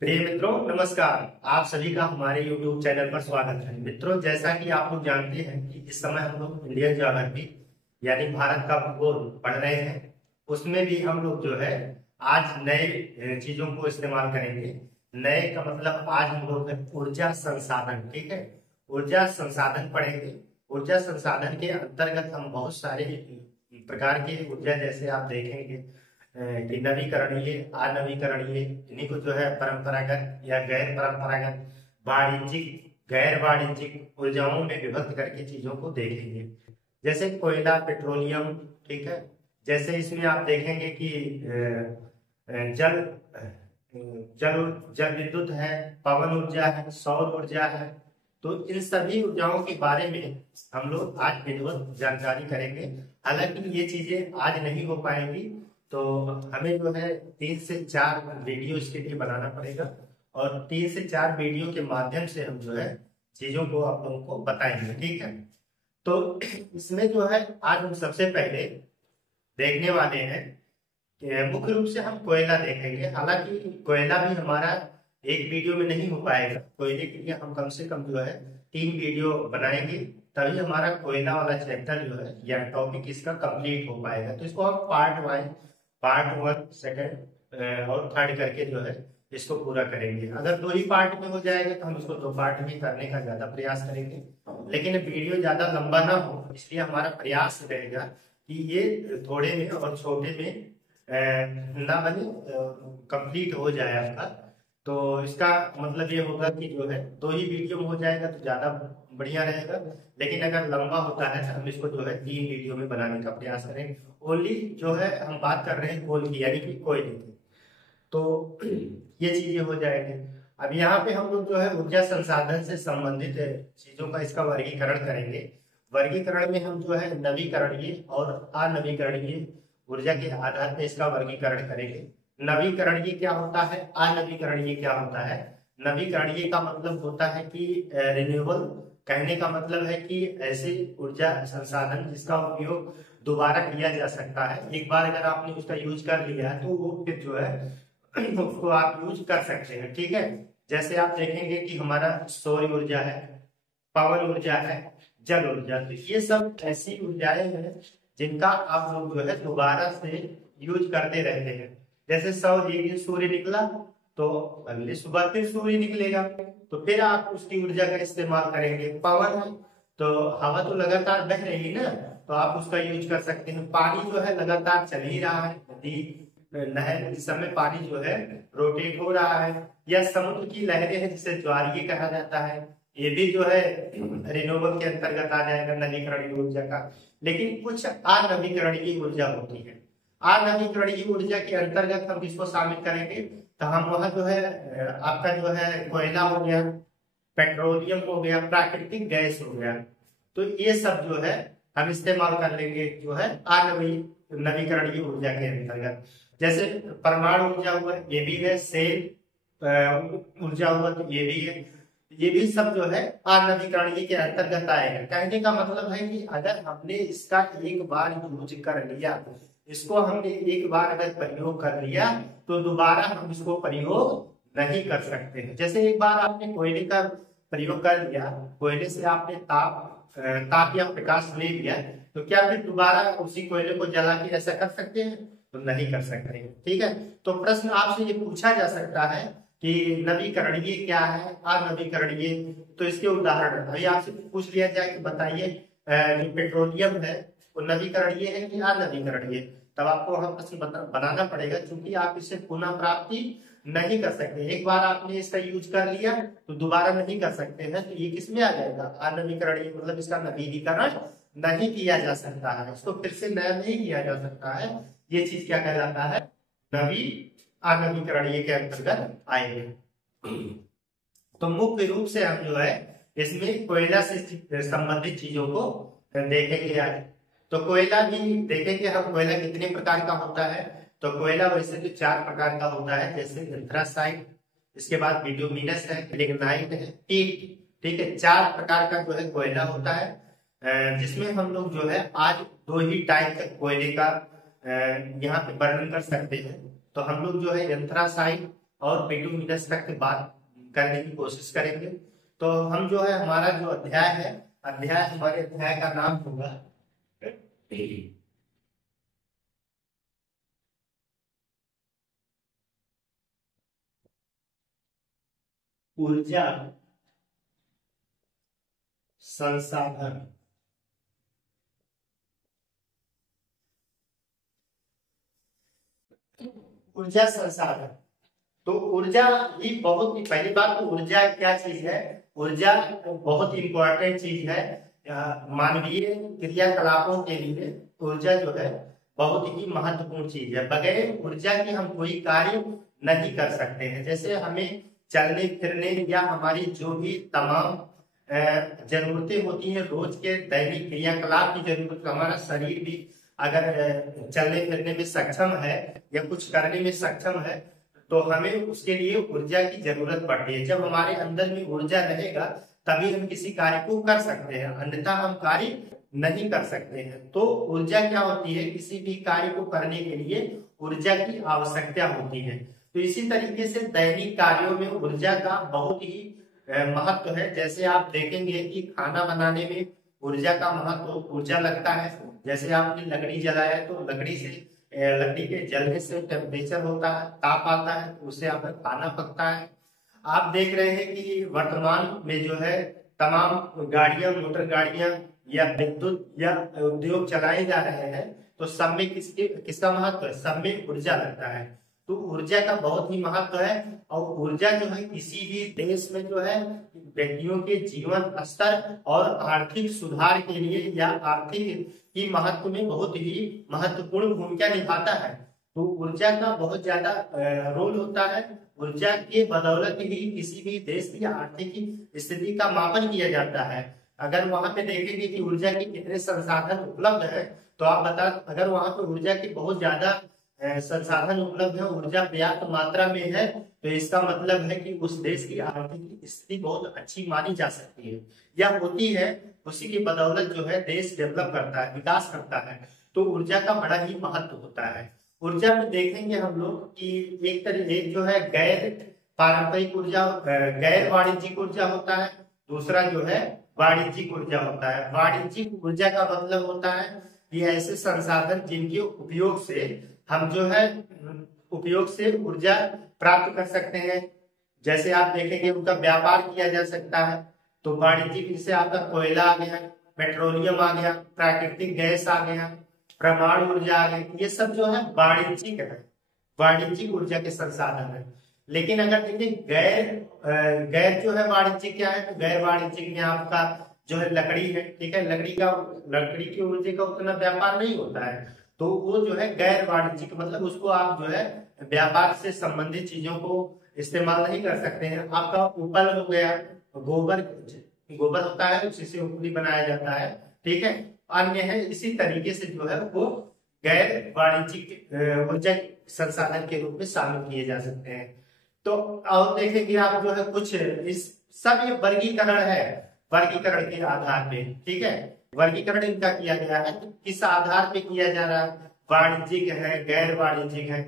प्रिय मित्रों, नमस्कार। आप सभी का हमारे YouTube चैनल पर स्वागत है। मित्रों, जैसा कि आप लोग जानते हैं कि इस समय हम लोग इंडियन ज्योग्राफी यानी भारत का भूगोल पढ़ रहे हैं। उसमें भी हम लोग जो है आज नए चीजों को इस्तेमाल करेंगे। नए का मतलब आज हम लोग ऊर्जा संसाधन, ठीक है, ऊर्जा संसाधन पढ़ेंगे। ऊर्जा संसाधन के अंतर्गत हम बहुत सारे प्रकार की ऊर्जा, जैसे आप देखेंगे कि नवीकरणीय, अनवीकरणीय, इन्हीं को जो है परंपरागत या गैर परंपरागत, वाणिज्यिक, गैर वाणिज्यिक ऊर्जाओं में विभक्त करके चीजों को देखेंगे। जैसे कोयला, पेट्रोलियम, ठीक है। जैसे इसमें आप देखेंगे कि जल जल जल विद्युत है, पवन ऊर्जा है, सौर ऊर्जा है। तो इन सभी ऊर्जाओं के बारे में हम लोग आज विधिवत जानकारी करेंगे। हालांकि ये चीजें आज नहीं हो पाएंगी, तो हमें जो है 3 से 4 वीडियो इसके लिए बनाना पड़ेगा, और 3 से 4 वीडियो के माध्यम से हम जो है चीजों को आप लोगों को बताएंगे, ठीक है। तो इसमें जो है आज हम सबसे पहले देखने वाले हैं कि मुख्य रूप से हम कोयला देखेंगे। हालांकि कोयला भी हमारा एक वीडियो में नहीं हो पाएगा। कोयले के लिए हम कम से कम जो है 3 वीडियो बनाएंगे, तभी हमारा कोयला वाला चैप्टर जो है या टॉपिक इसका कंप्लीट हो पाएगा। तो इसको हम पार्ट वाइज, पार्ट 1, सेकंड और थर्ड करके जो है इसको पूरा करेंगे। अगर 2 ही पार्ट में हो जाएगा तो हम इसको 2 पार्ट में करने का ज्यादा प्रयास करेंगे, लेकिन वीडियो ज्यादा लंबा ना हो, इसलिए हमारा प्रयास रहेगा कि ये थोड़े में और छोटे में ना बने, कंप्लीट हो जाए आपका। तो इसका मतलब ये होगा कि जो है 2 ही वीडियो में हो जाएगा तो ज्यादा बढ़िया रहेगा। लेकिन अगर लंबा होता है तो हम इसको जो है 3 वीडियो में बनाने का प्रयास करेंगे। ओनली जो है हम बात कर रहे हैं कोल की, यानी कि कोयले की। तो ये चीजें हो जाएंगे। अब यहाँ पे हम लोग जो है ऊर्जा संसाधन से संबंधित चीजों का इसका वर्गीकरण करेंगे। वर्गीकरण में हम जो है नवीकरणीय और अनवीकरणीय ऊर्जा के आधार पर इसका वर्गीकरण करेंगे। नवीकरणीय क्या होता है, अनवीकरणीय क्या होता है। नवीकरणीय का मतलब होता है कि रिन्यूएबल, कहने का मतलब है कि ऐसे ऊर्जा संसाधन जिसका उपयोग दोबारा किया जा सकता है। एक बार अगर आपने उसका यूज कर लिया है तो वो फिर जो है उसको आप यूज कर सकते हैं, ठीक है। जैसे आप देखेंगे कि हमारा सौर ऊर्जा है, पवन ऊर्जा है, जल ऊर्जा, तो ये सब ऐसी ऊर्जाएं हैं जिनका आप लोग जो है दोबारा से यूज करते रहते हैं। जैसे सौर, एक दिन सूर्य निकला तो अगले सुबह फिर सूर्य निकलेगा, तो फिर आप उसकी ऊर्जा का इस्तेमाल करेंगे। पवन है तो हवा तो लगातार बह रही है ना, तो आप उसका यूज कर सकते हैं। पानी जो है लगातार चल ही रहा है, नदी, नहर, इस समय पानी जो है रोटेट हो रहा है। या समुद्र की लहरें हैं जिसे ज्वारीय कहा जाता है, ये भी जो है रिन्यूएबल के अंतर्गत आ जाएगा, नवीकरणीय ऊर्जा का। लेकिन कुछ अनवीकरणीय ऊर्जा होती है। अनवीकरणीय ऊर्जा के अंतर्गत हम किसको शामिल करेंगे, तो हम वहां जो है आपका जो है कोयला हो गया, पेट्रोलियम हो गया, प्राकृतिक गैस हो गया, तो ये सब जो है हम इस्तेमाल कर लेंगे जो है नवीकरणीय ऊर्जा के अंतर्गत। जैसे परमाणु ऊर्जा हुआ, ये भी है। सेल ऊर्जा हुआ तो ये भी है। ये भी सब जो है अनवीकरणीय के अंतर्गत आएगा। कहने का मतलब है कि अगर हमने इसका एक बार यूज कर लिया, इसको हमने एक बार अगर प्रयोग कर लिया तो दोबारा हम इसको प्रयोग नहीं कर सकते हैं। जैसे एक बार आपने कोयले का प्रयोग कर लिया, कोयले से आपने ताप या प्रकाश ले लिया, तो क्या फिर दोबारा उसी कोयले को जला के ऐसा कर सकते हैं? तो नहीं कर सकते हैं, ठीक है। तो प्रश्न आपसे ये पूछा जा सकता है कि नवीकरणीय क्या है, अनवीकरणीय। तो इसके उदाहरण अभी आपसे पूछ लिया जाए कि बताइए जो पेट्रोलियम है वो नवीकरणीय है कि अनवीकरणीय, तब आपको वहां प्रश्न बनाना पड़ेगा, क्योंकि आप इससे पुनः प्राप्ति नहीं कर सकते। एक बार आपने इसका यूज कर लिया तो दोबारा नहीं कर सकते हैं, तो ये किसमें आ जाएगा, अनवीकरणीय, मतलब इसका नवीनीकरण नहीं किया जा सकता है, इसको फिर से नया नहीं किया जा सकता है। ये चीज क्या कहलाता है, अनवीकरणीय के अंतर्गत आएंगे। तो मुख्य रूप से हम जो है इसमें कोयला से संबंधित चीजों को देखेंगे आज। तो कोयला भी देखेंगे हम, कोयला कितने प्रकार का होता है। तो कोयला वैसे तो 4 प्रकार का होता है, जैसे एंथ्रासाइट, इसके बाद बिटुमिनस है, लिग्नाइट है, टीट, ठीक है। 4 प्रकार का जो है कोयला होता है, जिसमें हम लोग जो है आज 2 ही टाइप के कोयले का यहाँ पे वर्णन कर सकते हैं। तो हम लोग जो है एंथ्रासाइट और बिटुमिनस तक की बात करने की कोशिश करेंगे। तो हम जो है हमारा जो अध्याय है, हमारे अध्याय का नाम होगा ऊर्जा संसाधन। ऊर्जा संसाधन, तो ऊर्जा ही बहुत ही, पहली बात तो ऊर्जा क्या चीज है? ऊर्जा बहुत इंपॉर्टेंट चीज है मानवीय क्रियाकलापों के लिए। ऊर्जा जो है बहुत ही महत्वपूर्ण चीज है। बगैर ऊर्जा के हम कोई कार्य नहीं कर सकते हैं। जैसे हमें चलने फिरने या हमारी जो भी तमाम जरूरतें होती हैं, रोज के दैनिक क्रियाकलाप की जरूरत, हमारा शरीर भी अगर चलने फिरने में सक्षम है या कुछ करने में सक्षम है तो हमें उसके लिए ऊर्जा की जरूरत पड़ती है। जब हमारे अंदर में ऊर्जा रहेगा तभी हम किसी कार्य को कर सकते हैं, अन्यथा हम कार्य नहीं कर सकते हैं। तो ऊर्जा क्या होती है? किसी भी कार्य को करने के लिए ऊर्जा की आवश्यकता होती है। तो इसी तरीके से दैनिक कार्यों में ऊर्जा का बहुत ही महत्व है। जैसे आप देखेंगे कि खाना बनाने में ऊर्जा का महत्व, ऊर्जा लगता है। जैसे आपने लकड़ी जलाया तो लकड़ी से, लकड़ी के जलने से टेम्परेचर होता है, ताप आता है, उससे आपका खाना पकता है। आप देख रहे हैं कि वर्तमान में जो है तमाम गाड़ियां, मोटर गाड़ियां या विद्युत या उद्योग चलाए जा रहे हैं, तो सब में किसका महत्व है? सब में ऊर्जा लगता है। तो ऊर्जा का बहुत ही महत्व है। और ऊर्जा जो है किसी भी देश में जो है व्यक्तियों के जीवन स्तर और आर्थिक सुधार के लिए या आर्थिक की महत्व में बहुत ही महत्वपूर्ण भूमिका निभाता है। तो ऊर्जा का बहुत ज्यादा रोल होता है। ऊर्जा के बदौलत ही किसी भी देश की आर्थिक स्थिति का मापन किया जाता है। अगर वहां पे देखेंगे कि ऊर्जा के कितने संसाधन उपलब्ध है, तो आप बता, अगर वहां पे ऊर्जा की बहुत ज्यादा संसाधन उपलब्ध है, ऊर्जा पर्याप्त मात्रा में है, तो इसका मतलब है कि उस देश की आर्थिक स्थिति बहुत अच्छी मानी जा सकती है या होती है। उसी की बदौलत जो है देश डेवलप करता है, विकास करता है। तो ऊर्जा का बड़ा ही महत्व होता है। ऊर्जा में देखेंगे हम लोग कि एक जो है गैर पारंपरिक ऊर्जा, गैर वाणिज्यिक ऊर्जा होता है। दूसरा जो है वाणिज्यिक ऊर्जा होता है। वाणिज्यिक ऊर्जा का मतलब होता है कि ऐसे संसाधन जिनके उपयोग से हम जो है ऊर्जा प्राप्त कर सकते हैं। जैसे आप देखेंगे उनका व्यापार किया जा सकता है। तो वाणिज्यिक जैसे आपका कोयला आ गया, पेट्रोलियम आ गया, प्राकृतिक गैस आ गया, परमाणु ऊर्जा आ गई, ये सब जो है वाणिज्यिक है, वाणिज्यिक ऊर्जा के संसाधन है। लेकिन अगर देखिए गैर जो है वाणिज्यिक क्या है, तो गैर वाणिज्यिक में आपका जो है लकड़ी है, ठीक है। लकड़ी की ऊर्जा का उतना व्यापार नहीं होता है, तो वो जो है गैर वाणिज्यिक, मतलब उसको आप जो है व्यापार से संबंधित चीजों को इस्तेमाल नहीं कर सकते हैं। आपका उपल हो गया, गोबर गोबर होता है, उसी से उपली बनाया जाता है, ठीक है। अन्य है, इसी तरीके से जो है वो गैर वाणिज्यिक ऊर्जा संसाधन के रूप में शामिल किए जा सकते हैं। तो और देखेंगे आप जो है कुछ इस सब ये वर्गीकरण है, वर्गीकरण के आधार पे, ठीक है। वर्गीकरण इनका किया गया है, तो किस आधार पे किया जा रहा है? वाणिज्यिक है, गैर वाणिज्यिक है,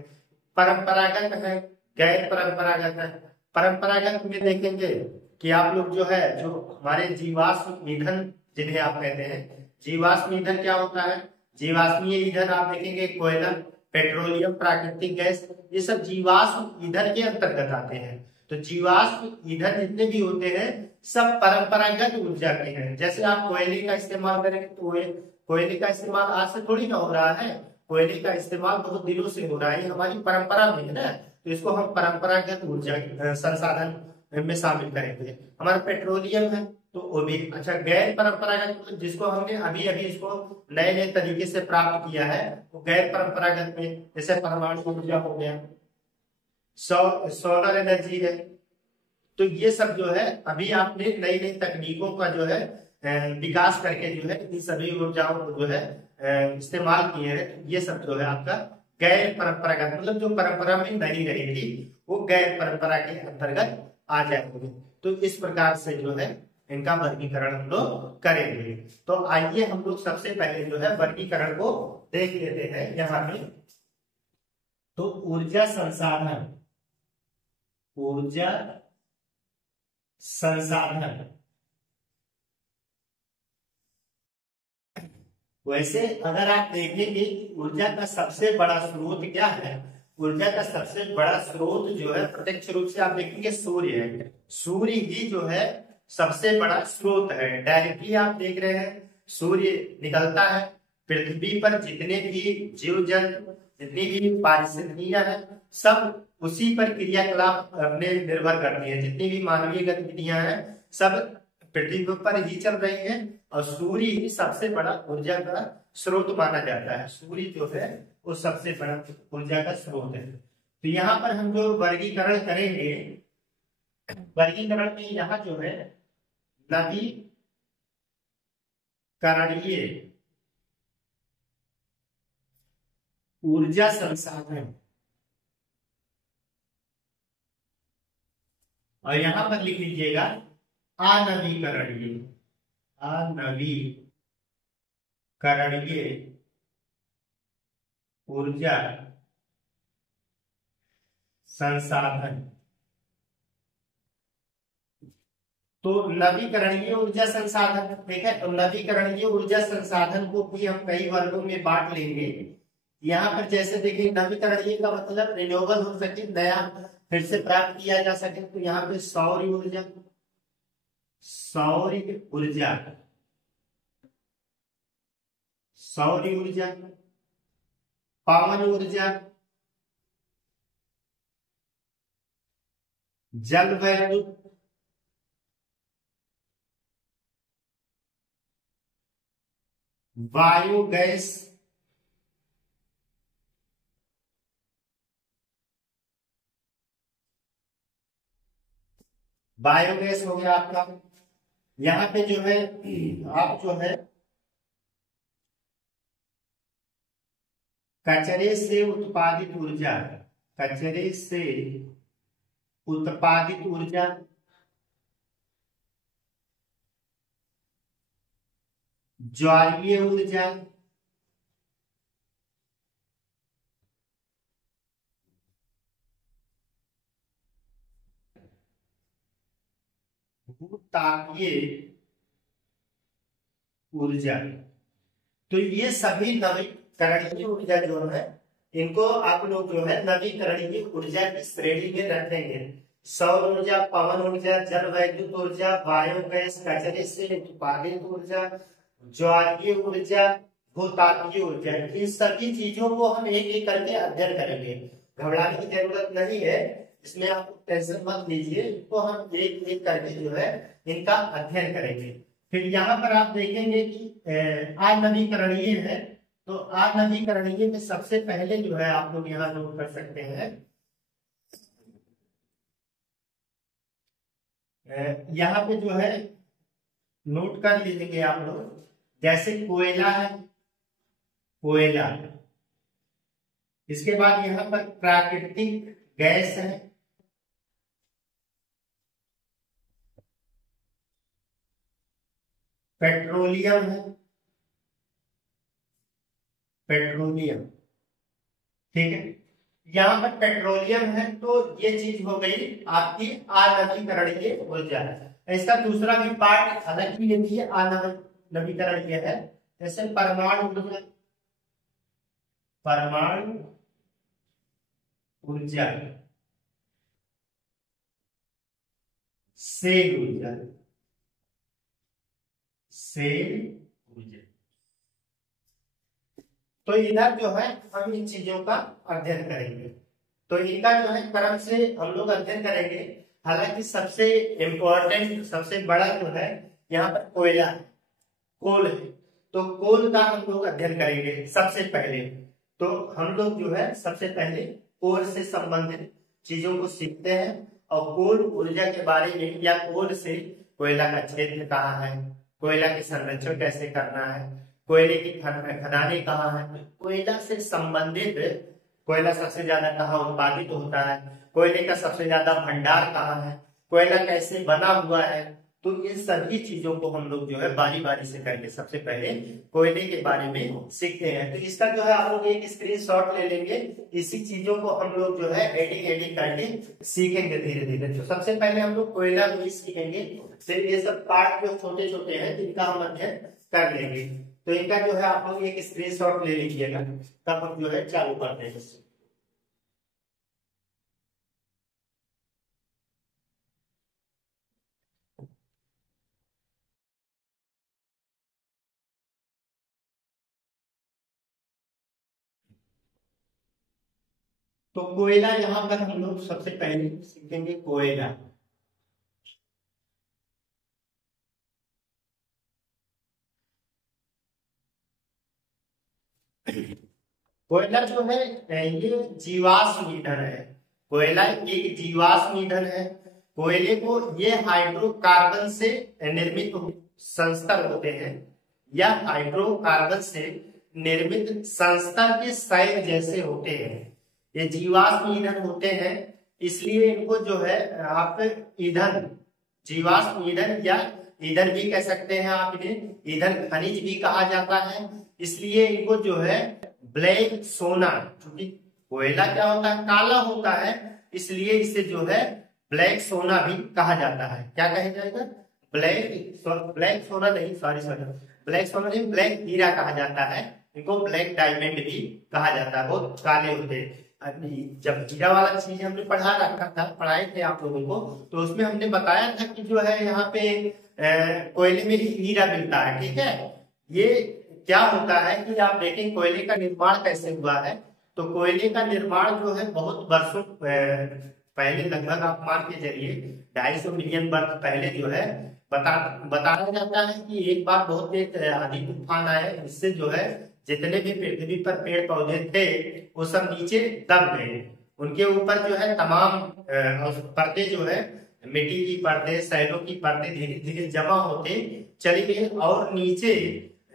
परंपरागत है, गैर परंपरागत है। परंपरागत में देखेंगे कि आप लोग जो है, जो हमारे जीवाश्म ईंधन जिन्हें आप कहते हैं, जीवाश्म ईंधन क्या होता है? जीवाश्मीय ईंधन आप देखेंगे कोयला, पेट्रोलियम, प्राकृतिक गैस, ये सब जीवाश्म ईंधन के अंतर्गत आते हैं। तो जीवाश्म ईंधन जितने भी होते हैं सब परंपरागत ऊर्जा के हैं। जैसे आप कोयले का इस्तेमाल करेंगे तो कोयले का इस्तेमाल आज से थोड़ी ना हो रहा है, कोयले का इस्तेमाल बहुत दिनों से हो रहा है, हमारी परंपरा में है ना। तो इसको हम परंपरागत ऊर्जा संसाधन में शामिल करेंगे। हमारा पेट्रोलियम है तो वो भी अच्छा। गैर परंपरागत जिसको हमने अभी अभी इसको नए नए तरीके से प्राप्त किया है, तो गैर परंपरागत में जैसे परमाणु ऊर्जा हो गया, सोलर एनर्जी है। तो ये सब जो है अभी आपने नई नई तकनीकों का जो है विकास करके जो है इन सभी ऊर्जाओं को जो है इस्तेमाल किए हैं। ये सब जो है आपका गैर परंपरागत, मतलब जो परंपरा में नहीं रही थी वो गैर परंपरा के अंतर्गत आ जाएंगे। तो इस प्रकार से जो है इनका वर्गीकरण हम लोग करेंगे। तो आइए हम लोग सबसे पहले जो है वर्गीकरण को देख लेते हैं यहाँ पे। तो ऊर्जा संसाधन, ऊर्जा संसाधन। वैसे अगर आप देखेंगे ऊर्जा का सबसे बड़ा स्रोत क्या है, ऊर्जा का सबसे बड़ा स्रोत जो है प्रत्यक्ष रूप से आप देखेंगे सूर्य है। सूर्य ही जो है सबसे बड़ा स्रोत है। डायरेक्टली आप देख रहे हैं सूर्य निकलता है, पृथ्वी पर जितने भी जीव जंतु, जितनी भी पारिस्थितिकियां हैं, सब उसी पर क्रियाकलाप अपने निर्भर करती है। जितनी भी मानवीय गतिविधियां हैं सब पृथ्वी पर ही चल रही हैं और सूर्य ही सबसे बड़ा ऊर्जा का स्रोत माना जाता है। सूर्य जो है वो सबसे बड़ा ऊर्जा का स्रोत है। तो यहाँ पर हम जो वर्गीकरण करेंगे, वर्गीकरण में यहाँ जो है नवीकरणीय ऊर्जा संसाधन, और यहां पर लिख लीजिएगा अनवीकरणीय, अनवीकरणीय ऊर्जा संसाधन। तो नवीकरणीय ऊर्जा संसाधन, ठीक है। तो नवीकरणीय ऊर्जा संसाधन को भी हम कई वर्गों में बांट लेंगे। यहाँ पर जैसे देखिए नवीकरणीय का मतलब रिन्यूएबल हो सके, नया फिर से प्राप्त किया जा सके। तो यहाँ पे सौर ऊर्जा, सौर ऊर्जा, सौर ऊर्जा, पवन ऊर्जा, जल वैद्युत, बायोगैस, बायोगैस हो गया आपका। यहाँ पे जो है आप जो है कचरे से उत्पादित ऊर्जा, कचरे से उत्पादित ऊर्जा, ज्वारीय ऊर्जा, भूतापीय ऊर्जा। तो ये सभी नवीकरणीय ऊर्जा जो है इनको आप लोग जो है नवीकरणीय ऊर्जा की श्रेणी में रखेंगे। सौर ऊर्जा, पवन ऊर्जा, जल वैद्युत ऊर्जा, बायोगैस, कचरे से उत्पादित ऊर्जा, ज्वारीय ऊर्जा, भूतापीय ऊर्जा, इन सभी चीजों को हम एक एक करके अध्ययन करेंगे। घबराने की जरूरत नहीं है, इसमें आप टेंशन मत लीजिए। इसको हम एक एक करके जो है इनका अध्ययन करेंगे। फिर यहाँ पर आप देखेंगे कि अनवीकरणीय है। तो अनवीकरणीय में सबसे पहले जो है आप लोग यहाँ नोट कर सकते हैं, यहाँ पे जो है नोट कर लीजिए आप लोग। जैसे कोयला है, कोयला, इसके बाद यहाँ पर प्राकृतिक गैस है, पेट्रोलियम है, पेट्रोलियम, ठीक है। यहाँ पर पेट्रोलियम है तो ये चीज हो गई आपकी अनवीकरणीय ऊर्जा। इसका दूसरा भी पार्ट हालांकि ये भी अनवीकरणीय है, जैसे परमाणु ऊर्जा, परमाणु ऊर्जा, सेल ऊर्जा, सेल ऊर्जा। तो इधर जो है हम इन चीजों का अध्ययन करेंगे। तो इनका जो है क्रम से हम लोग अध्ययन करेंगे। हालांकि सबसे इम्पोर्टेंट, सबसे बड़ा जो है यहाँ पर कोयला है, कोल है। तो कोल का हम लोग अध्ययन करेंगे सबसे पहले। तो हम लोग जो है सबसे पहले कोल से संबंधित चीजों को सीखते हैं और कोल ऊर्जा के बारे में, या कोल से कोयला का क्षेत्र कहाँ है, कोयला के संरक्षण कैसे करना है, कोयले की खदानें कहाँ है, कोयला से संबंधित, कोयला सबसे ज्यादा कहाँ उत्पादित होता है, कोयले का सबसे ज्यादा भंडार कहाँ है, कोयला कैसे बना हुआ है, तो इन सभी चीजों को हम लोग जो है बारी बारी से करके सबसे पहले कोयले के बारे में सीखते हैं। तो इसका जो है आप लोग एक स्क्रीनशॉट ले लेंगे, इसी चीजों को हम लोग जो है एडिट करके सीखेंगे धीरे धीरे। तो सबसे पहले हम लोग कोयला भी सीखेंगे, फिर ये सब पार्ट जो छोटे छोटे हैं इनका हम अध्ययन कर लेंगे। तो इनका जो है आप लोग एक स्क्रीनशॉट ले लीजिएगा, तब हम जो है चालू करते हैं। तो कोयला यहाँ पर हम लोग सबसे पहले सीखेंगे कोयला। कोयला जो है ये जीवाश्म ईंधन है। कोयला एक जीवाश्म ईंधन है। कोयले को ये हाइड्रोकार्बन से निर्मित संस्तर होते हैं, या हाइड्रोकार्बन से निर्मित संस्तर के शैल जैसे होते हैं। ये जीवाश्म ईंधन होते हैं, इसलिए इनको जो है आप ईंधन, जीवाश्म ईंधन या ईंधन भी कह सकते हैं आप इन्हें, ईंधन खनिज भी कहा जाता है। इसलिए इनको जो है ब्लैक सोना, क्योंकि कोयला क्या होता है, काला होता है, इसलिए इसे जो है ब्लैक सोना भी कहा जाता है। क्या कहा जाएगा, ब्लैक सोना नहीं, सॉरी ब्लैक सोना नहीं, ब्लैक हीरा कहा जाता है। इनको ब्लैक डायमंड भी कहा जाता है, बहुत काले होते हैं। जब हीरा वाला चीज हमने पढ़ा रखा था, पढ़ाए थे आप लोगों को, तो उसमें हमने बताया था कि जो है यहाँ पे कोयले में हीरा मिलता है। ठीक है, ये क्या होता है कि आप देखें कोयले का निर्माण कैसे हुआ है। तो कोयले का निर्माण जो है बहुत वर्षों पहले, लगभग आप मान के चलिए 250 मिलियन वर्ष पहले जो है बताया जाता है कि एक बार बहुत एक आंधी तूफान आया, इससे जो है जितने भी पृथ्वी पर पेड़ पौधे थे वो सब नीचे दब गए। उनके ऊपर जो है तमाम परतें जो है, मिट्टी की परतें, शैलों की परतें धीरे धीरे जमा होते चली गई, और नीचे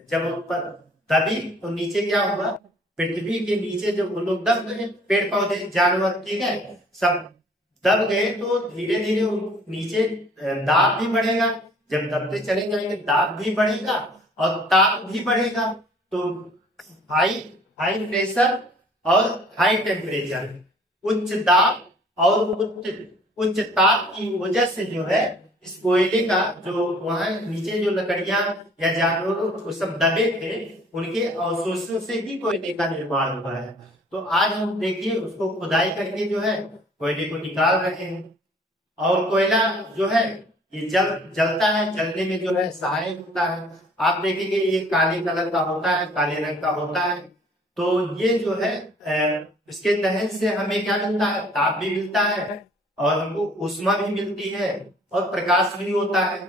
जब ऊपर दबी तो नीचे क्या हुआ, पृथ्वी के नीचे जब वो लोग दब गए, पेड़ पौधे जानवर, ठीक है, सब दब गए, तो धीरे धीरे नीचे दाब भी बढ़ेगा। जब दबते चले जाएंगे दाब भी बढ़ेगा और ताप भी बढ़ेगा। तो हाई हाई प्रेशर और हाई टेम्परेचर, उच्च दाब और उच्च ताप की वजह से जो है इस कोयले का जो वहां नीचे जो लकड़ियां या जानवर वो सब दबे थे, उनके अवशेषों से ही कोयले का निर्माण हुआ है। तो आज हम देखिए उसको खुदाई करके जो है कोयले को निकाल रहे हैं। और कोयला जो है ये जलता है, जलने में जो है सहायक होता है। आप देखेंगे ये काले कलर का होता है, काले रंग का होता है। तो ये जो है इसके दहन से हमें क्या मिलता है, ताप भी मिलता है और हमको ऊष्मा भी मिलती है और प्रकाश भी होता है।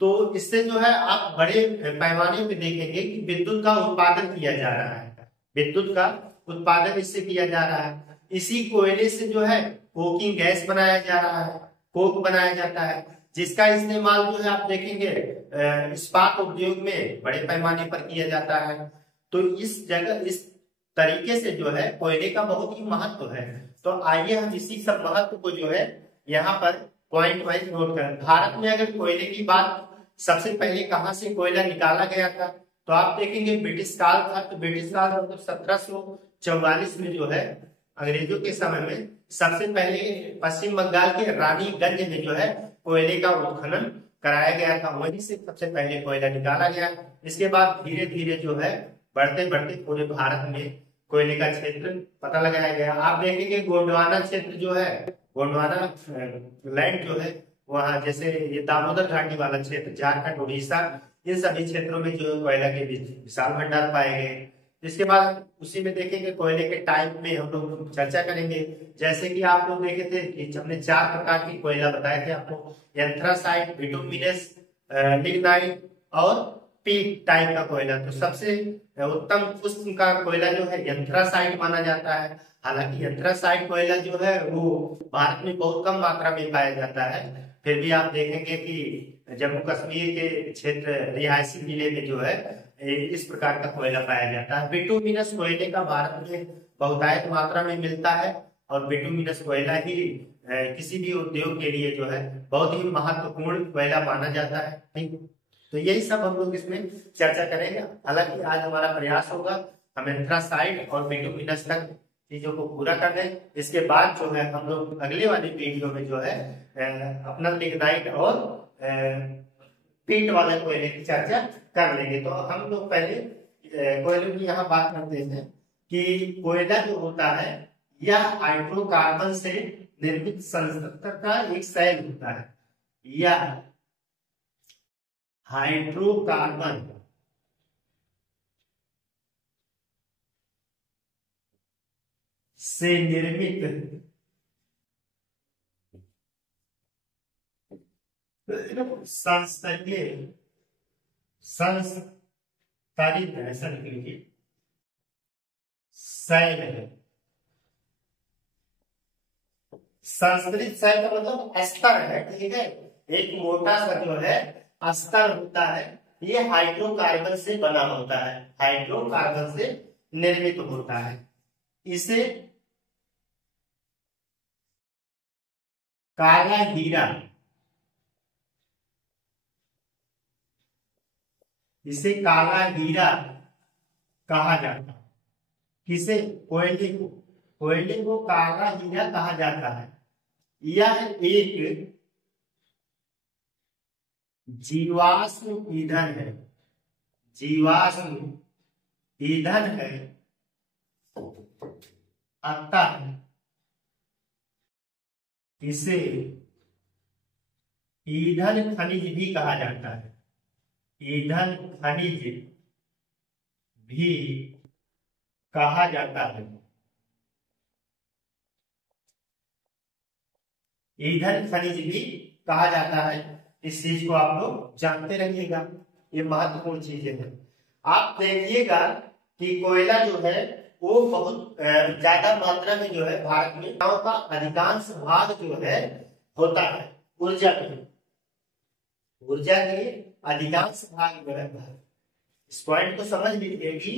तो इससे जो है आप बड़े पैमाने पे देखेंगे कि विद्युत का उत्पादन किया जा रहा है। विद्युत का उत्पादन इससे किया जा रहा है। इसी कोयले से जो है कोकिंग गैस बनाया जा रहा है, कोक बनाया जाता है, जिसका इस्तेमाल जो है आप देखेंगे इस्पात उद्योग में बड़े पैमाने पर किया जाता है। तो इस जगह इस तरीके से जो है कोयले का बहुत ही महत्व है। तो आइए हम इसी सब महत्व को जो है यहाँ पर पॉइंट वाइज नोट करें। भारत में अगर कोयले की बात, सबसे पहले कहाँ से कोयला निकाला गया था, तो आप देखेंगे ब्रिटिश काल था। तो ब्रिटिश काल मतलब 1744 में जो है अंग्रेजों के समय में सबसे पहले पश्चिम बंगाल के रानीगंज में जो है कोयले का उत्खनन कराया गया था, वहीं से सबसे पहले कोयला निकाला गया। इसके बाद धीरे धीरे जो है बढ़ते बढ़ते पूरे भारत में कोयले का क्षेत्र पता लगाया गया। आप देखेंगे गोंडवाना क्षेत्र जो है, गोंडवाना लैंड जो है, वहाँ जैसे ये दामोदर घाटी वाला क्षेत्र, झारखंड, उड़ीसा, इन सभी क्षेत्रों में जो कोयला के विशाल भंडार पाए गए। इसके बाद उसी में देखेंगे कोयले के टाइप में हम लोग चर्चा करेंगे। जैसे कि आप लोग देखे थे कि हमने 4 प्रकार की कोयला बताए थे आपको, एंथ्रासाइट, बिटुमिनस, लिग्नाइट और पीट टाइप का कोयला। तो सबसे उत्तम किस्म का कोयला जो है एंथ्रासाइट माना जाता है। हालांकि एंथ्रासाइट कोयला जो है वो भारत में बहुत कम मात्रा में पाया जाता है, फिर भी आप देखेंगे कि जम्मू कश्मीर के क्षेत्र रिहायशी जिले में जो है इस प्रकार का कोयला पाया जाता है। बिटुमिनस कोयले का भारत में बहुतायत मात्रा में मिलता है और बिटुमिनस कोयला ही किसी भी उद्योग के लिए जो है बहुत ही महत्वपूर्ण कोयला माना जाता है। ठीक, तो यही सब हम लोग इसमें चर्चा करेंगे। हालांकि आज हमारा प्रयास होगा हम एंथ्रासाइट और बिटुमिनस तक चीजों को पूरा कर दें। इसके बाद जो है हम लोग अगले वाली वीडियो में जो है अपना लिग्नाइट और पीट वाले कोयले की चर्चा कर लेंगे। तो हम लोग पहले कोयले की यहाँ बात करते हैं कि कोयला जो होता है यह हाइड्रोकार्बन से निर्मित संयंत्र का एक सेल होता है। यह हाइड्रोकार्बन से निर्मित संस्तरीय संस्तरित ऐसा लिख लीजिए सेल है। संस्तरित सेल का मतलब अस्तर है। ठीक है, एक मोटा सा जो है अस्तर होता है, ये हाइड्रोकार्बन से बना होता है, हाइड्रोकार्बन से निर्मित होता है। इसे काला हीरा, इसे काला हीरा कहा जाता है। किसे? कोयले को। कोयले को काला हीरा कहा जाता है। यह एक जीवाश्म ईंधन है, जीवाश्म ईंधन है। अतः इसे ईंधन खनिज भी कहा जाता है, ईंधन खनिज भी कहा जाता है। ईंधन खनिज भी कहा जाता है। इस चीज को आप लोग जानते रहिएगा, ये महत्वपूर्ण चीजें हैं। आप देखिएगा कि कोयला जो है वो बहुत ज्यादा मात्रा में जो है भारत में का अधिकांश भाग जो है होता है ऊर्जा में, ऊर्जा के अधिकांश भाग जो है। इस पॉइंट को समझ लीजिए कि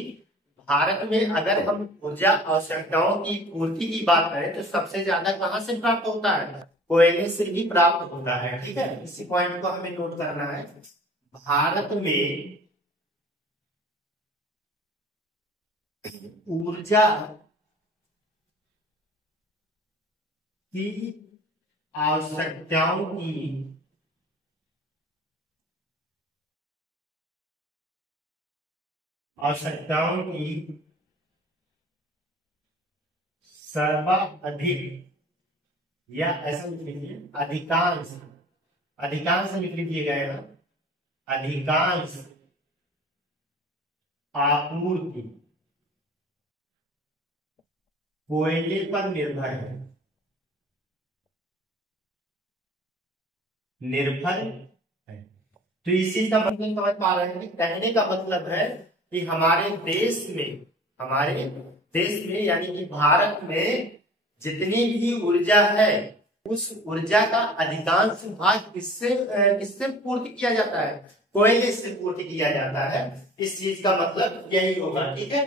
भारत में अगर हम ऊर्जा आवश्यकताओं की पूर्ति की बात करें तो सबसे ज्यादा कहाँ से प्राप्त होता है? कोयले से ही प्राप्त होता है। ठीक है, इसी पॉइंट को हमें नोट करना है। भारत में ऊर्जा की आवश्यकताओं की सर्वाधिक, या ऐसा लिख लीजिए अधिकांश, अधिकांश लिख लीजिएगा यहाँ, अधिकांश आपूर्ति कोयले पर निर्भर है, निर्भर है। तो इसी का मतलब समझ पा रहे हैं, कहने का मतलब है कि हमारे देश में, हमारे देश में यानी कि भारत में जितनी भी ऊर्जा है उस ऊर्जा का अधिकांश भाग किससे पूर्ति किया जाता है? कोयले से पूर्ति किया जाता है। इस चीज का मतलब यही होगा। ठीक है,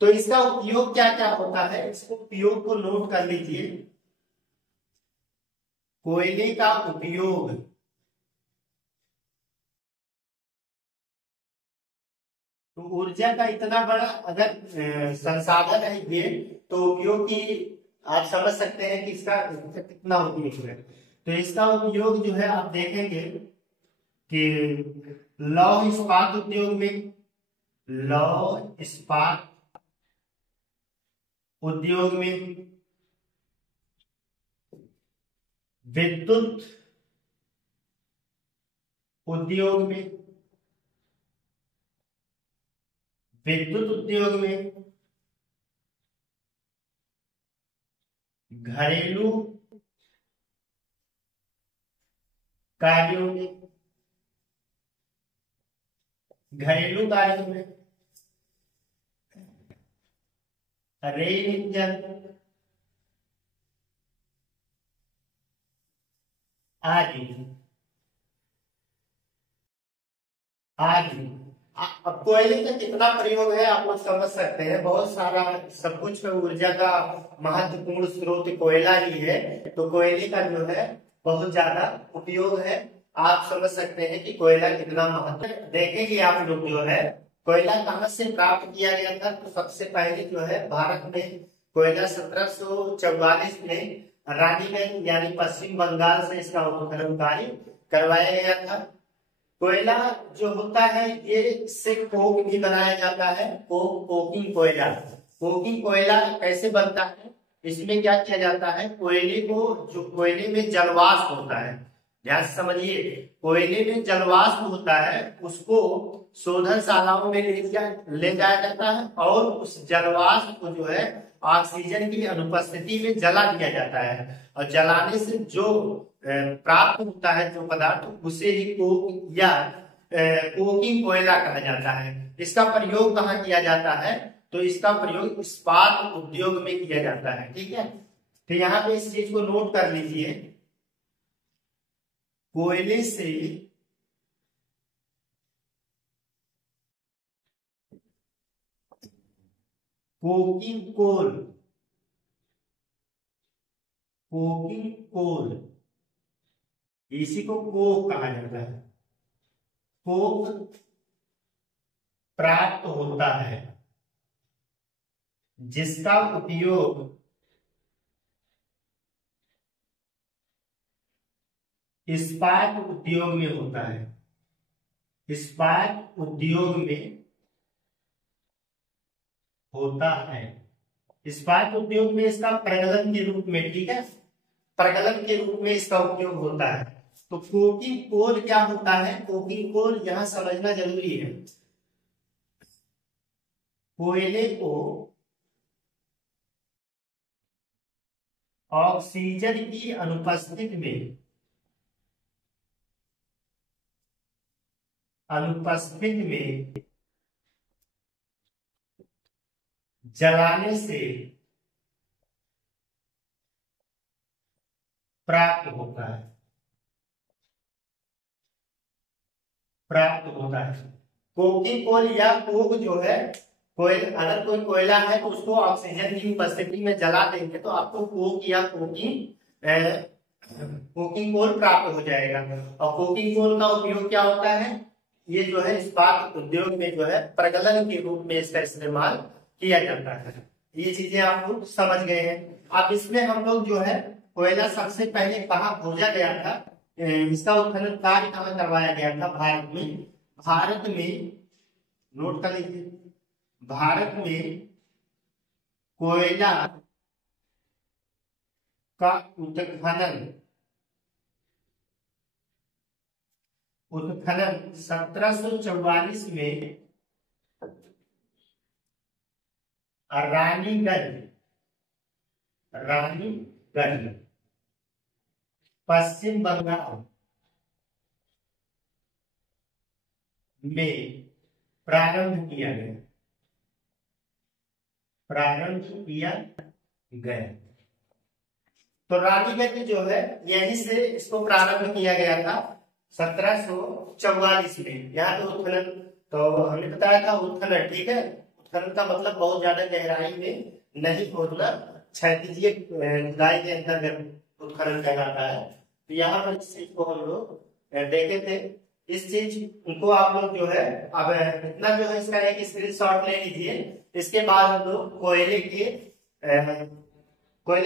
तो इसका उपयोग क्या क्या होता है, इसको उपयोग को नोट कर लीजिए। कोयले का उपयोग तो ऊर्जा का इतना बड़ा अगर संसाधन है ये, तो उपयोग की आप समझ सकते हैं कि इसका कितना उपयोग है। तो इसका उपयोग जो है आप देखेंगे कि लौह इस्पात उद्योग में, लौह इस्पात उद्योग में, विद्युत उद्योग में, विद्युत उद्योग में, घरेलू कार्यों में, घरेलू कार्यों में, रेल इंजन आदि आदि अब कोयले का कितना प्रयोग है आप लोग समझ सकते हैं। बहुत सारा सब कुछ ऊर्जा का महत्वपूर्ण स्रोत कोयला ही है, तो कोयले का जो है बहुत ज्यादा उपयोग है। आप समझ सकते हैं कि कोयला कितना महत्व है। देखेंगे आप लोग जो है कोयला कहाँ से प्राप्त किया गया था। तो सबसे पहले जो है भारत में कोयला 1744 में रानीगंज यानी पश्चिम बंगाल से इसका उत्खनन कार्य करवाया गया था। कोयला जो होता है ये इससे कोक भी बनाया जाता है, कोकिंग कोयला। कोकिंग कोयला कैसे बनता है, इसमें क्या किया जाता है, कोयले को, जो कोयले में जलवाष्प होता है, ध्यान से समझिए, कोयले में जलवाष्प होता है, उसको शोधनशालाओं में ले जाया जाता है और उस जलवाष्प को जो है ऑक्सीजन की अनुपस्थिति में जला दिया जाता है। और जलाने से जो प्राप्त होता है जो पदार्थ, उसे ही कोक या कोकिंग कोयला कहा जाता है। इसका प्रयोग कहाँ किया जाता है, तो इसका प्रयोग इस्पात उद्योग में किया जाता है। ठीक है, तो यहाँ पे इस चीज को नोट कर लीजिए, कोयले से कोकिंग कोल, कोकिंग कोल, इसी को कोक कहा जाता है। कोक प्राप्त होता है जिसका उपयोग इस्पात उद्योग में होता है। इस्पात उद्योग में होता है। इस्पात उद्योग में इसका प्रगलन के रूप में, ठीक है, प्रगलन के रूप में इसका उपयोग होता है। तो कोकिंग कोल क्या होता है, कोकिंग कोल यहां समझना जरूरी है। कोयले को ऑक्सीजन की अनुपस्थिति में जलाने से प्राप्त होता है, कोकिंग कोल या कोक जो है, अगर कोई कोयला है तो उसको ऑक्सीजन की उपस्थिति में जला देंगे तो आपको कोक या कोकिंग कोल प्राप्त हो जाएगा। और कोकिंग कोल का उपयोग क्या होता है, ये जो है इस्पात उद्योग में जो है प्रगलन के रूप में इसका इस्तेमाल किया जाता है। ये चीजें आप लोग समझ गए हैं। अब इसमें हम लोग जो है कोयला सबसे पहले कहाँ खोजा गया था, इसका उत्खनन कार्य कहाँ करवाया गया था, भारत में नोट कर लीजिए, भारत में कोयला का उत्खनन 1744 में रानीगंज पश्चिम बंगाल में प्रारंभ किया गया। तो रानीगंज जो है यहीं से इसको प्रारंभ किया गया था 1744 में। यहाँ पे उत्खनन, तो हमने बताया था उत्खनन, ठीक है, उत्खनन का मतलब बहुत ज्यादा गहराई में नहीं खोदना, क्षैतिजीय खुदाई के अंतर्गत उत्खनन कहलाता है। तो यहाँ पर इस चीज को हम लोग देखे थे। इस चीज को आप लोग जो है, अब इतना जो है इसका एक स्क्रीनशॉट ले लीजिए। इसके बाद हम लोग कोयले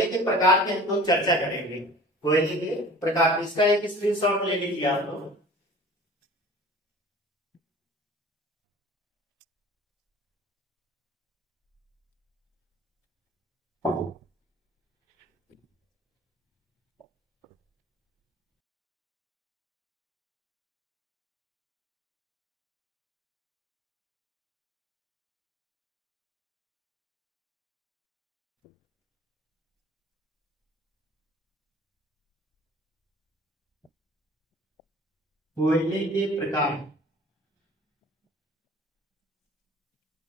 के प्रकार के हम लोग चर्चा करेंगे। कोयले के प्रकार, इसका एक स्क्रीनशॉट ले लीजिए आप लोग। कोयले के प्रकार,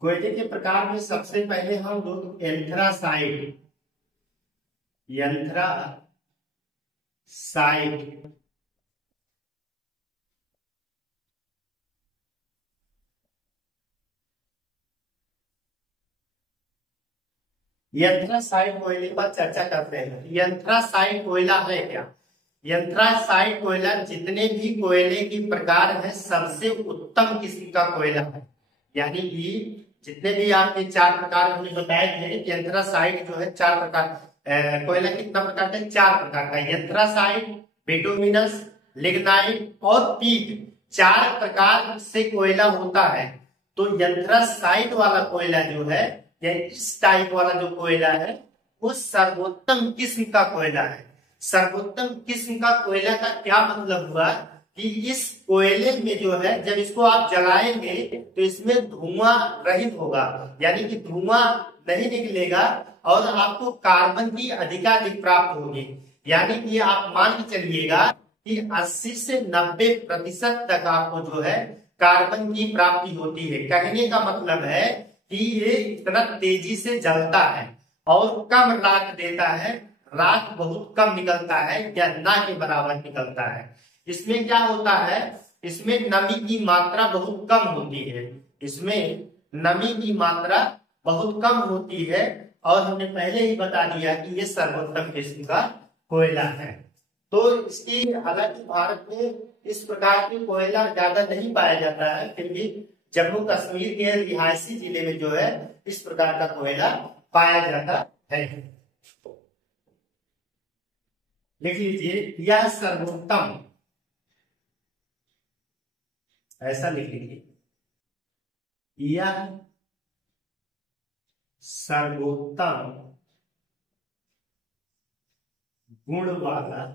कोयले के प्रकार में सबसे पहले हम लोग एंथ्रासाइट एंथ्रासाइट कोयले पर चर्चा करते हैं। एंथ्रासाइट कोयला है क्या? एंथ्रासाइट कोयला जितने भी कोयले की प्रकार है सबसे उत्तम किस्म का कोयला है। यानी कि जितने भी आपके 4 प्रकार हमने बताए थे कि एंथ्रासाइट जो है 4 प्रकार, कोयला कितना प्रकार का? 4 प्रकार का। एंथ्रासाइट, बिटुमिनस, लिग्नाइट और पीट, 4 प्रकार से कोयला होता है। तो एंथ्रासाइट वाला कोयला जो है या इस टाइप वाला जो कोयला है वो सर्वोत्तम किस्म का कोयला है। सर्वोत्तम किस्म का कोयला का क्या मतलब हुआ कि इस कोयले में जो है जब इसको आप जलाएंगे तो इसमें धुआं रहित होगा, यानी कि धुआं नहीं निकलेगा और आपको कार्बन की अधिकाधिक प्राप्त होगी। यानी कि आप मान के चलिएगा कि 80 से 90% तक आपको जो है कार्बन की प्राप्ति होती है। कहने का मतलब है कि ये इतना तेजी से जलता है और कम राख देता है। राख बहुत कम निकलता है या ना के बराबर निकलता है। इसमें क्या होता है, इसमें नमी की मात्रा बहुत कम होती है। इसमें नमी की मात्रा बहुत कम होती है और हमने पहले ही बता दिया कि ये सर्वोत्तम किस्म का कोयला है। तो इसकी, हालांकि भारत में इस प्रकार की कोयला ज्यादा नहीं पाया जाता है, फिर भी जम्मू कश्मीर के रिहायशी जिले में जो है इस प्रकार का कोयला पाया जाता है। लिख लीजिए, यह सर्वोत्तम, ऐसा लिख लीजिए, यह सर्वोत्तम गुण वाला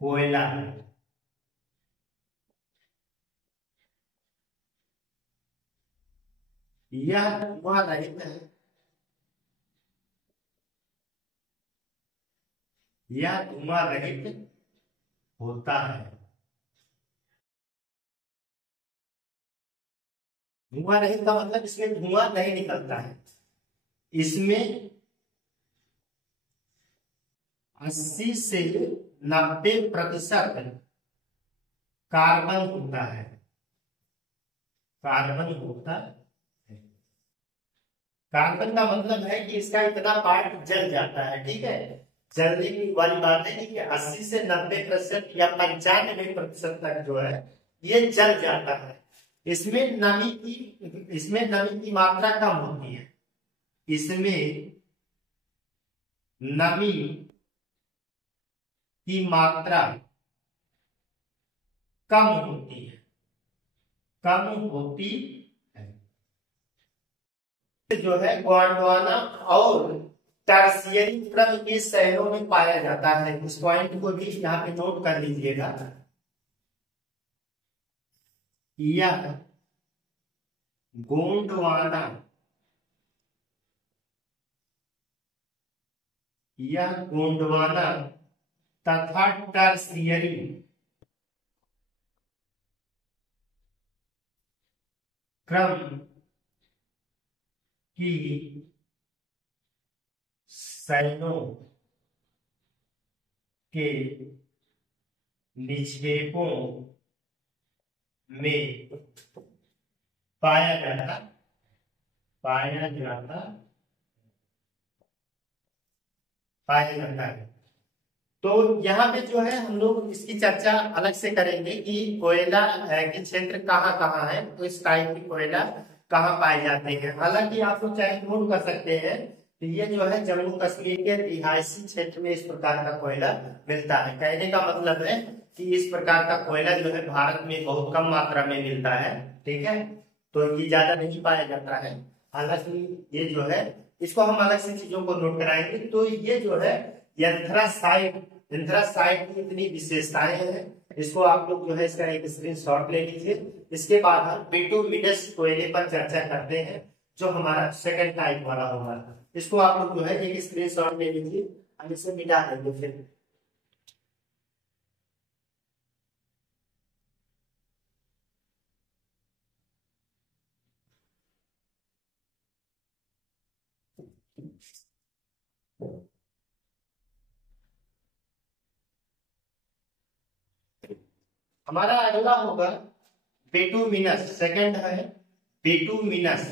कोयला है। यह धुआं रहित है, यह धुआं रहित होता है। धुआं रहित का मतलब इसमें धुआं नहीं निकलता है। इसमें 80 से 90% कार्बन होता है। कार्बन होता है। कार्बन का मतलब है कि इसका इतना पार्ट जल जाता है। ठीक है, जलने की वाली बात है कि 80 से 90% या 95% तक जो है ये जल जाता है। इसमें नमी की मात्रा कम होती है। इसमें नमी की मात्रा कम होती है, कम होती है। जो है गोंडवाना और टर्शियरी क्रम के शहरों में पाया जाता है। इस पॉइंट को भी यहाँ पे नोट कर लीजिएगा। यह गोंडवाना, यह गोंडवाना तथा टर्शियरी क्रम की शैलों के निक्षेपों में पाया जाता है। तो यहाँ पे जो है हम लोग इसकी चर्चा अलग से करेंगे कि कोयला के क्षेत्र कहाँ कहाँ है, तो इस टाइप की कोयला कहाँ पाए जाते हैं। हालांकि आप लोग चाहे नोट कर सकते हैं कि ये जो है जम्मू कश्मीर के रिहायशी क्षेत्र में इस प्रकार का कोयला मिलता है। कहने का मतलब है कि इस प्रकार का कोयला जो है भारत में बहुत कम मात्रा में मिलता है। ठीक है, तो ये ज्यादा नहीं पाया जाता है। हालांकि ये जो है इसको हम अलग से चीजों को नोट कराएंगे। तो ये जो है एंथ्रासाइट की इतनी विशेषताएं हैं, इसको आप लोग जो है इसका एक स्क्रीनशॉट ले लीजिए। इसके बाद हम बिटुमिनस कोयले पर चर्चा करते हैं जो हमारा सेकंड टाइप वाला होगा। इसको आप लोग जो है एक स्क्रीनशॉट ले लीजिए, हम इसे मिटा देंगे फिर। हमारा अगला होगा बिटुमिनस, सेकंड है बिटुमिनस।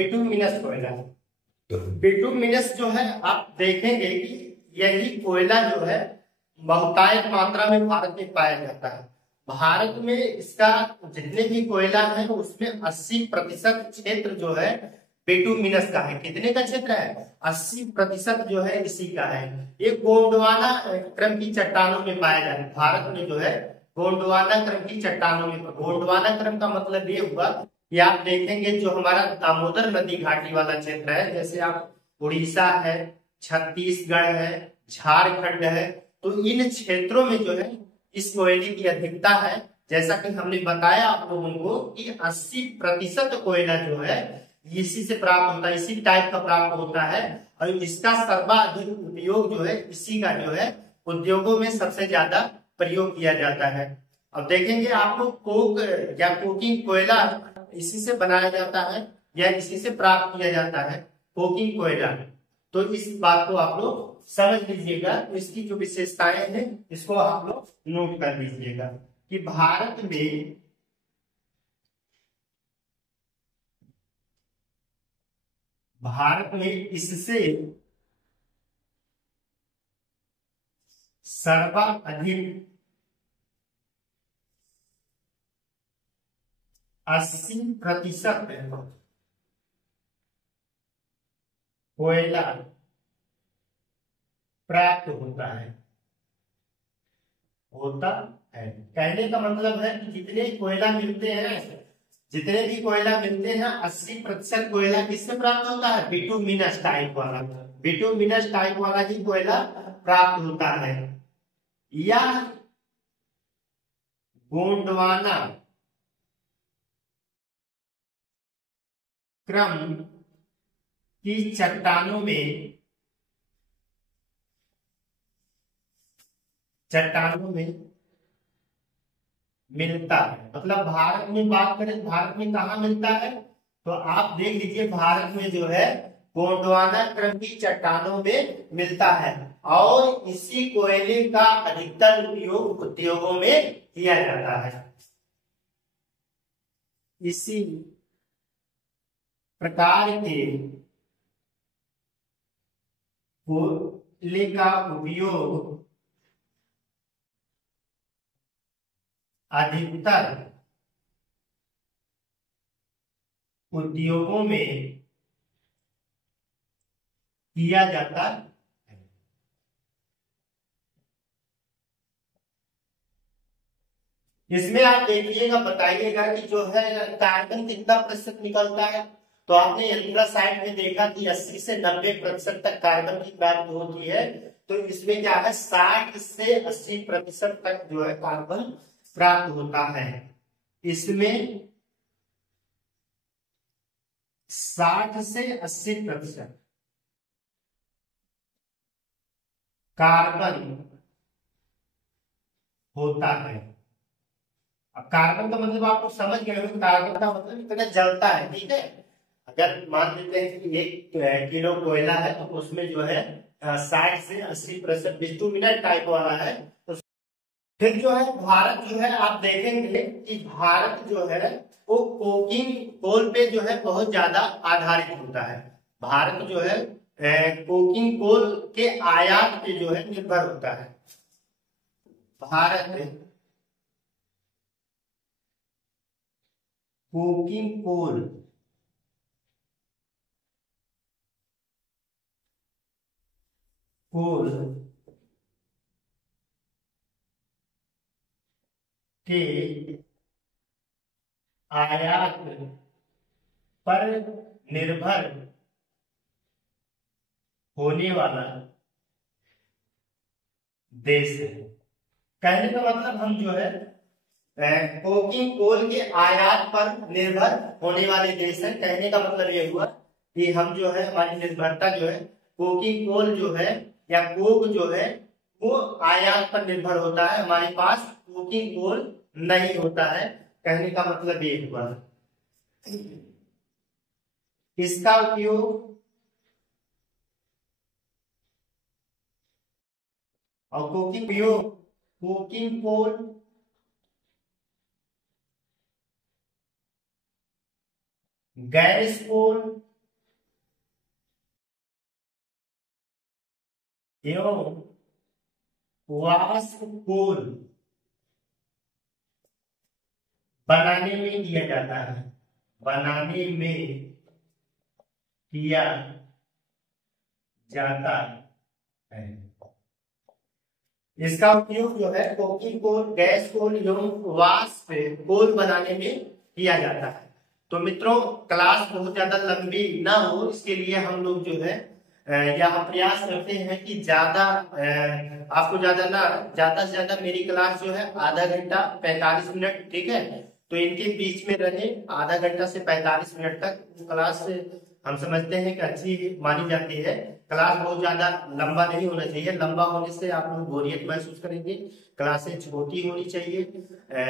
बिटुमिनस कोयला। बिटुमिनस जो है आप देखेंगे कि यही कोयला जो है बहुतायत मात्रा में भारत में पाया जाता है। भारत में इसका जितने भी कोयला है उसमें 80% क्षेत्र जो है बिटुमिनस का है। कितने का क्षेत्र है? 80% जो है इसी का है। ये गोंडवाना क्रम की चट्टानों में पाया जाता है। भारत में जो है गोंडवाना क्रम की चट्टानों में। गोंडवाना क्रम का मतलब ये हुआ कि आप देखेंगे जो हमारा दामोदर नदी घाटी वाला क्षेत्र है, जैसे आप उड़ीसा है, छत्तीसगढ़ है, झारखंड है, तो इन क्षेत्रों में जो है इस कोयले की अधिकता है। जैसा कि हमने बताया आप लोगों को कि 80% कोयला जो है इसी से प्राप्त होता है, इसी टाइप का प्राप्त होता है, और इसका सर्वाधिक उपयोग जो है इसी का जो है उद्योगों में सबसे ज्यादा प्रयोग किया जाता है। अब देखेंगे आपको कोक या कोकिंग कोयला इसी से बनाया जाता है या इसी से प्राप्त किया जाता है, कोकिंग कोयला। तो इस बात को आप लोग समझ लीजिएगा। तो इसकी जो विशेषताएं हैं इसको आप लोग नोट कर लीजिएगा कि भारत में इससे सर्वाधिक 80% कोयला प्राप्त होता है। कहने का मतलब है कि जितने कोयला मिलते हैं, जितने भी कोयला मिलते हैं 80% कोयला किससे प्राप्त होता है? बिटुमिनस टाइप वाला। बिटुमिनस टाइप वाला ही कोयला प्राप्त होता है। या गोंडवाना क्रम की चट्टानों में मिलता है। मतलब भारत में बात करें, भारत में कहा मिलता है? तो आप देख लीजिए भारत में जो है गोंडवाना क्रम की चट्टानों में मिलता है, और इसी कोयले का अधिकतर उपयोग उद्योगों में किया जाता है। इसी प्रकार के कोयले का उपयोग अधिकतर उद्योगों में किया जाता है। इसमें आप देखिएगा, बताइएगा कि जो है कार्बन कितना प्रतिशत निकलता है। तो आपने एंथ्रासाइड में देखा कि 80 से 90% तक कार्बन की प्राप्ति होती है। तो इसमें क्या है, 60 से 80% तक जो है कार्बन प्राप्त होता है। इसमें 60 से 80% कार्बन होता है। अब कार्बन का मतलब आप लोग समझ गए हो, कार्बन का मतलब इतना जलता है, ठीक है। अगर मान लेते हैं कि 1 किलो कोयला है तो उसमें जो है 60 से 80% बिटुमिनस टाइप वाला है। तो फिर जो है भारत जो है आप देखेंगे कि भारत जो है वो कोकिंग कोल पे जो है बहुत ज्यादा आधारित होता है। भारत जो है कोकिंग कोल के आयात पे जो है निर्भर होता है। भारत कोकिंग कोल के आयात पर निर्भर होने वाला देश है। कहने का मतलब हम जो है कोकिंग कोल के आयात पर निर्भर होने वाले देश है। कहने का मतलब ये हुआ कि हम जो है हमारी निर्भरता जो है कोकिंग कोल जो है या कोक जो है वो आयात पर निर्भर होता है। हमारे पास कोकिंग कोल नहीं होता है। कहने का मतलब ये हुआ। इसका उपयोग और कोकिंग कोल गैस कोल एवं वाष्प कोल बनाने में किया जाता है, बनाने में किया जाता है। इसका उपयोग जो है कोकी कोल, गैस कोल एवं वाष्प कोल बनाने में किया जाता है। तो मित्रों, क्लास बहुत ज्यादा लंबी ना हो इसके लिए हम लोग जो है यह प्रयास करते हैं कि ज्यादा आपको ज्यादा से ज्यादा मेरी क्लास जो है आधा घंटा 45 मिनट, ठीक है। तो इनके बीच में रहे आधा घंटा से 45 मिनट तक क्लास हम समझते हैं कि अच्छी मानी जाती है। क्लास बहुत ज्यादा लंबा नहीं होना चाहिए, लंबा होने से आप लोग बोरियत महसूस करेंगे। क्लासें छोटी होनी चाहिए,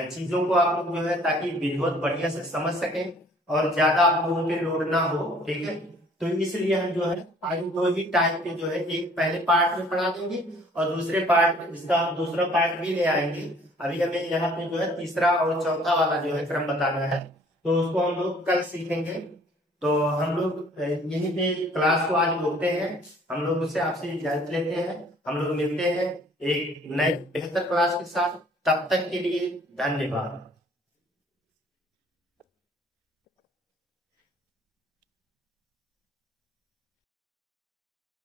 चीजों को आप लोग जो है ताकि विधिवत बढ़िया से समझ सकें और ज्यादा आप लोगों पे लोड ना हो, ठीक है। तो इसलिए हम जो है आज दो ही टाइप के जो है, एक पहले पार्ट में पढ़ा देंगे और दूसरे पार्ट, इसका हम दूसरा पार्ट भी ले आएंगे। अभी हमें यहाँ पे जो है तीसरा और चौथा वाला जो है क्रम बताना है, तो उसको हम लोग कल सीखेंगे। तो हम लोग यहीं पे क्लास को आज रोकते हैं, हम लोग उससे आपसे इजाजत लेते हैं। हम लोग मिलते हैं एक नए बेहतर क्लास के साथ, तब तक के लिए धन्यवाद।